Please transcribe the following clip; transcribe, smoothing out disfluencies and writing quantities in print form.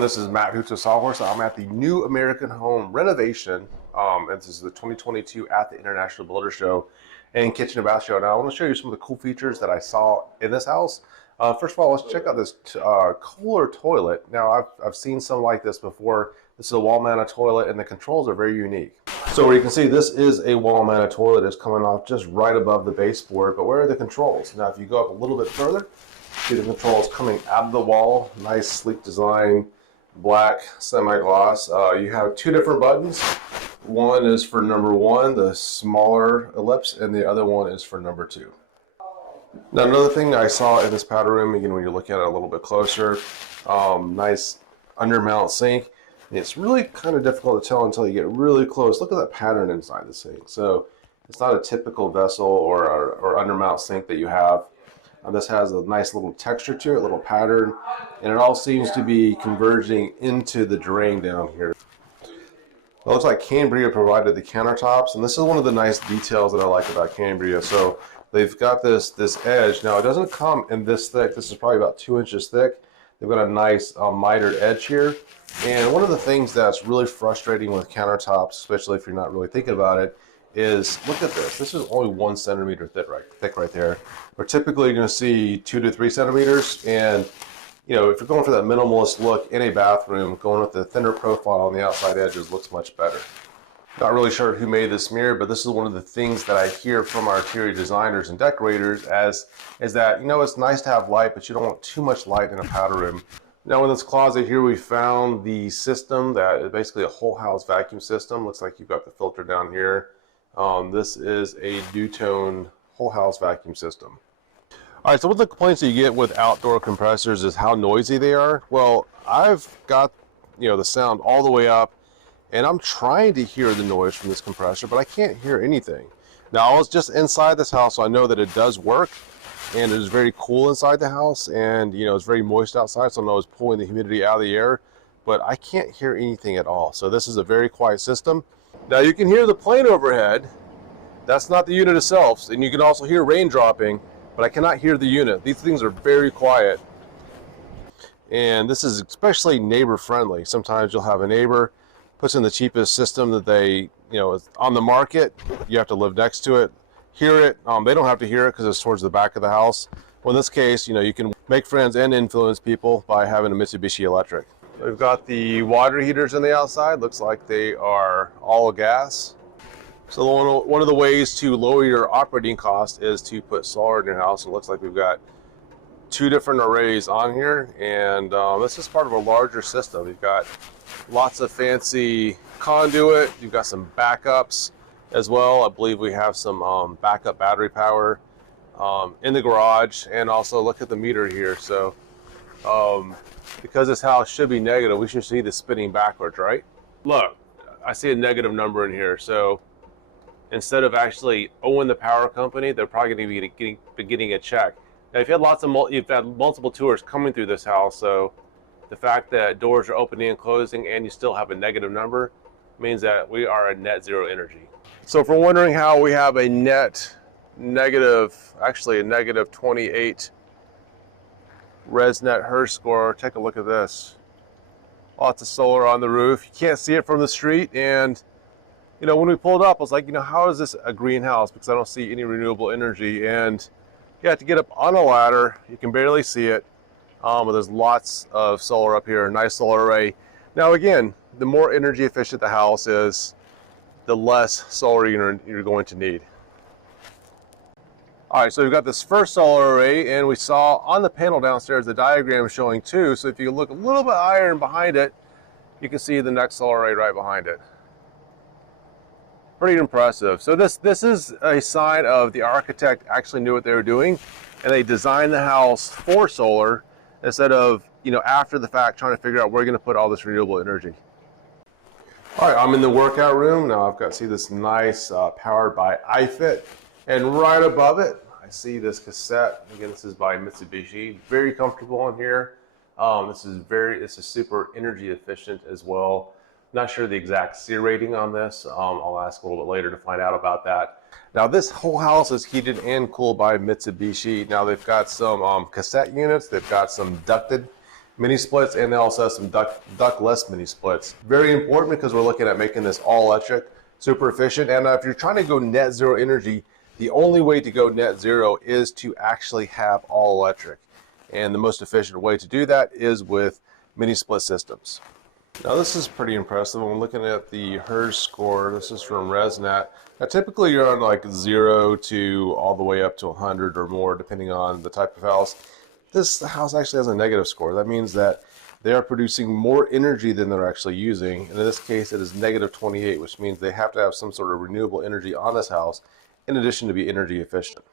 everyone, this is Matt Hoots of Sawhorse. I'm at the New American Home Renovation, and this is the 2022 at the International Builder Show and Kitchen and Bath Show. Now I want to show you some of the cool features that I saw in this house. First of all, let's check out this Kohler toilet. Now I've seen some like this before. This is a wall-mounted toilet and the controls are very unique. So where you can see this is a wall-mounted toilet that's coming off just right above the baseboard, but where are the controls? Now if you go up a little bit further, see the controls coming out of the wall, nice sleek design, black semi-gloss. You have two different buttons. One is for number 1, the smaller ellipse, and the other one is for number 2. Now another thing I saw in this powder room, again when you look at it a little bit closer, nice undermount sink. And it's really kind of difficult to tell until you get really close. Look at that pattern inside the sink. So it's not a typical vessel or undermount sink that you have. This has a nice little texture to it, a little pattern, and it all seems to be converging into the drain down here. It looks like Cambria provided the countertops, and this is one of the nice details that I like about Cambria. So they've got this edge. Now it doesn't come in this thick. This is probably about 2 inches thick. They've got a nice mitered edge here. And one of the things that's really frustrating with countertops, especially if you're not really thinking about it, is look at this. This is only 1 centimeter thick right there. We're typically going to see 2 to 3 centimeters, and you know, if you're going for that minimalist look in a bathroom, going with the thinner profile on the outside edges looks much better. Not really sure who made this mirror, but this is one of the things that I hear from our interior designers and decorators is that, you know, it's nice to have light, but you don't want too much light in a powder room. Now in this closet here, we found the system that is basically a whole house vacuum system. Looks like you've got the filter down here. This is a Dutone whole house vacuum system. All right, so one of the complaints that you get with outdoor compressors is how noisy they are. Well, I've got, you know, the sound all the way up, and I'm trying to hear the noise from this compressor, but I can't hear anything. Now I was just inside this house, so I know that it does work, and it is very cool inside the house, and you know, it's very moist outside, so I know it's pulling the humidity out of the air, but I can't hear anything at all. So this is a very quiet system. Now you can hear the plane overhead. That's not the unit itself, and you can also hear rain dropping, but I cannot hear the unit. These things are very quiet, and this is especially neighbor friendly. Sometimes you'll have a neighbor puts in the cheapest system that they, you know, is on the market. You have to live next to it, hear it. They don't have to hear it because it's towards the back of the house. Well, in this case, you know, you can make friends and influence people by having a Mitsubishi electric. We've got the water heaters on the outside. Looks like they are all gas. So one of the ways to lower your operating cost is to put solar in your house. It looks like we've got 2 different arrays on here, and this is part of a larger system. You've got lots of fancy conduit. You've got some backups as well. I believe we have some backup battery power in the garage, and also look at the meter here. So because this house should be negative, we should see this spinning backwards, right? Look, I see a negative number in here. So instead of actually owing the power company, they're probably going to be getting a check. Now, if you've had multiple tours coming through this house, so the fact that doors are opening and closing and you still have a negative number means that we are at net zero energy. So if we're wondering how we have a net negative, actually a negative 28 ResNet HERS score, take a look at this. Lots of solar on the roof. You can't see it from the street, and you know, when we pulled up, I was like, you know, how is this a greenhouse? Because I don't see any renewable energy. And you have to get up on a ladder. You can barely see it. But there's lots of solar up here, nice solar array. Now again, the more energy efficient the house is, the less solar you're going to need. All right, so we've got this first solar array, and we saw on the panel downstairs the diagram showing 2. So if you look a little bit higher and behind it, you can see the next solar array right behind it. Pretty impressive. So this is a sign of the architect actually knew what they were doing, and they designed the house for solar instead of, you know, after the fact trying to figure out where you're going to put all this renewable energy. All right, I'm in the workout room now. I've got, see this nice powered by iFit, and right above it I see this cassette. Again, this is by Mitsubishi. Very comfortable in here. This is super energy efficient as well. Not sure the exact SEER rating on this. I'll ask a little bit later to find out about that. Now this whole house is heated and cooled by Mitsubishi. Now they've got some cassette units. They've got some ducted mini splits, and they also have some ductless mini splits. Very important because we're looking at making this all electric, super efficient. And if you're trying to go net zero energy, the only way to go net zero is to actually have all electric. And the most efficient way to do that is with mini split systems. Now this is pretty impressive. When looking at the HERS score, this is from ResNet. Now typically you're on like 0 to all the way up to 100 or more, depending on the type of house. This house actually has a negative score. That means that they are producing more energy than they're actually using. And in this case, it is negative 28, which means they have to have some sort of renewable energy on this house in addition to be energy efficient.